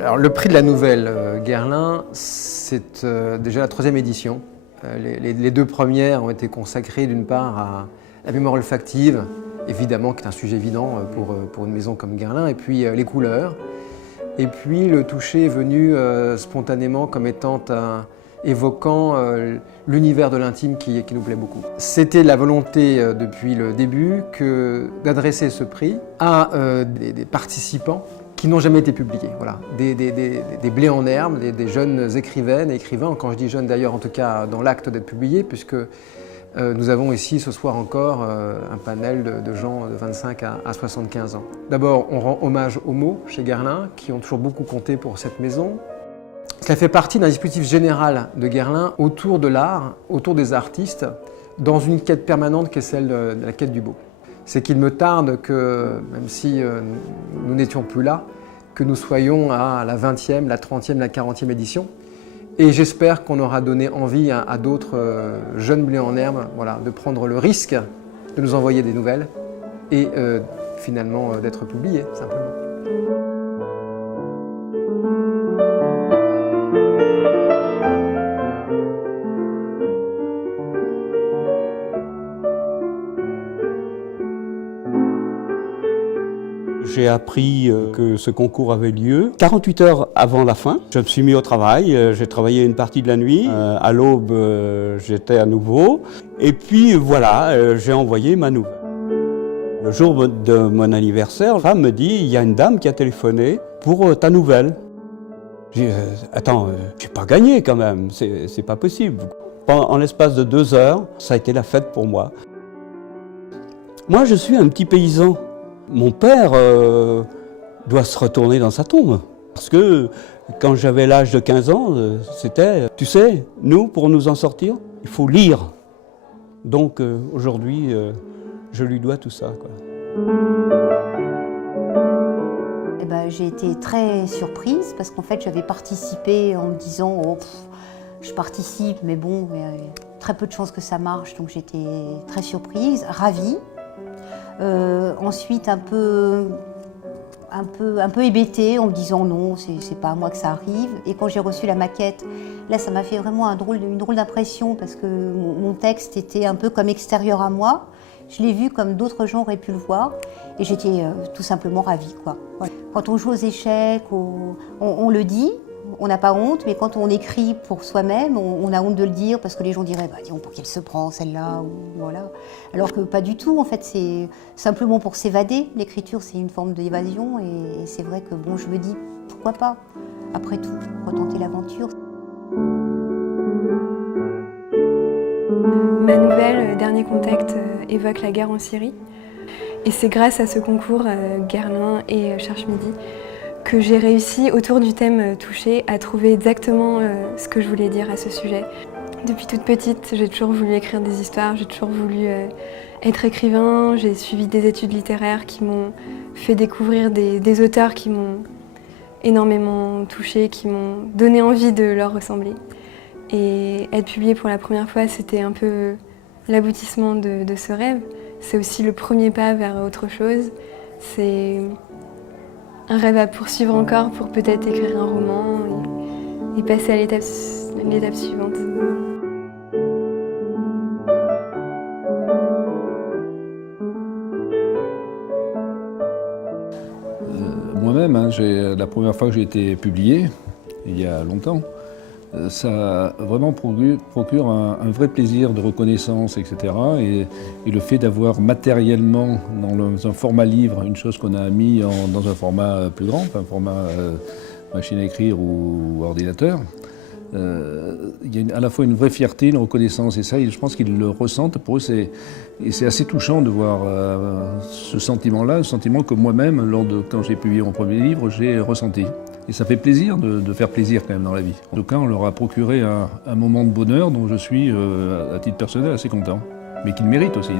Alors, le prix de la nouvelle Guerlain, c'est déjà la 3e édition. Les 2 premières ont été consacrées d'une part à la mémoire olfactive, évidemment, qui est un sujet évident pour une maison comme Guerlain, et puis les couleurs. Et puis le toucher est venu spontanément comme étant évoquant l'univers de l'intime qui nous plaît beaucoup. C'était la volonté depuis le début d'adresser ce prix à des participants qui n'ont jamais été publiés. Voilà. Des blés en herbe, des jeunes écrivaines et écrivains, quand je dis jeunes d'ailleurs en tout cas dans l'acte d'être publiés, puisque nous avons ici ce soir encore un panel de gens de 25 à 75 ans. D'abord, on rend hommage aux mots chez Guerlain, qui ont toujours beaucoup compté pour cette maison. Cela fait partie d'un dispositif général de Guerlain autour de l'art, autour des artistes, dans une quête permanente qui est celle de la quête du beau. C'est qu'il me tarde que, même si nous n'étions plus là, que nous soyons à la 20e, la 30e, la 40e édition. Et j'espère qu'on aura donné envie à d'autres jeunes blés en herbe, voilà, de prendre le risque de nous envoyer des nouvelles et finalement d'être publiés, simplement. J'ai appris que ce concours avait lieu 48 heures avant la fin. Je me suis mis au travail, j'ai travaillé une partie de la nuit. À l'aube, j'étais à nouveau. Et puis voilà, j'ai envoyé ma nouvelle. Le jour de mon anniversaire, la femme me dit « Il y a une dame qui a téléphoné pour ta nouvelle ». J'ai dit « Attends, j'ai pas gagné quand même, c'est pas possible ». En l'espace de 2 heures, ça a été la fête pour moi. Moi, je suis un petit paysan. Mon père doit se retourner dans sa tombe. Parce que quand j'avais l'âge de 15 ans, c'était, tu sais, nous, pour nous en sortir, il faut lire. Donc aujourd'hui, je lui dois tout ça, quoi. Eh ben, j'ai été très surprise parce qu'en fait, j'avais participé en me disant oh, je participe, mais bon, il y a très peu de chances que ça marche. Donc j'étais très surprise, ravie. Ensuite, un peu hébétée en me disant non, c'est pas à moi que ça arrive. Et quand j'ai reçu la maquette, là, ça m'a fait vraiment une drôle d'impression parce que mon texte était un peu comme extérieur à moi. Je l'ai vu comme d'autres gens auraient pu le voir et j'étais tout simplement ravie, quoi. Voilà. Quand on joue aux échecs, on le dit, on n'a pas honte, mais quand on écrit pour soi-même, on a honte de le dire parce que les gens diraient bah, disons, pour qu'elle se prend celle-là, voilà. Alors que pas du tout, en fait, c'est simplement pour s'évader. L'écriture, c'est une forme d'évasion et c'est vrai que bon, je me dis pourquoi pas, après tout, retenter l'aventure. Ma nouvelle, Dernier contact, évoque la guerre en Syrie. Et c'est grâce à ce concours, Guerlain et Cherche Midi, que j'ai réussi, autour du thème touché, à trouver exactement ce que je voulais dire à ce sujet. Depuis toute petite, j'ai toujours voulu écrire des histoires, j'ai toujours voulu être écrivain. J'ai suivi des études littéraires qui m'ont fait découvrir des auteurs qui m'ont énormément touchée, qui m'ont donné envie de leur ressembler. Et être publiée pour la première fois, c'était un peu l'aboutissement de ce rêve. C'est aussi le premier pas vers autre chose. C'est un rêve à poursuivre encore pour peut-être écrire un roman et passer à l'étape suivante. Moi-même, la première fois que j'ai été publié, il y a longtemps, ça vraiment procure un vrai plaisir de reconnaissance, etc. Et le fait d'avoir matériellement, dans un format livre, une chose qu'on a mis dans un format plus grand, un format machine à écrire ou ordinateur, il y a à la fois une vraie fierté, une reconnaissance, et ça, je pense qu'ils le ressentent. Pour eux, c'est assez touchant de voir ce sentiment-là, le sentiment que moi-même, quand j'ai publié mon premier livre, j'ai ressenti. Et ça fait plaisir de faire plaisir quand même dans la vie. En tout cas, on leur a procuré un moment de bonheur dont je suis, à titre personnel, assez content. Mais qu'ils méritent aussi.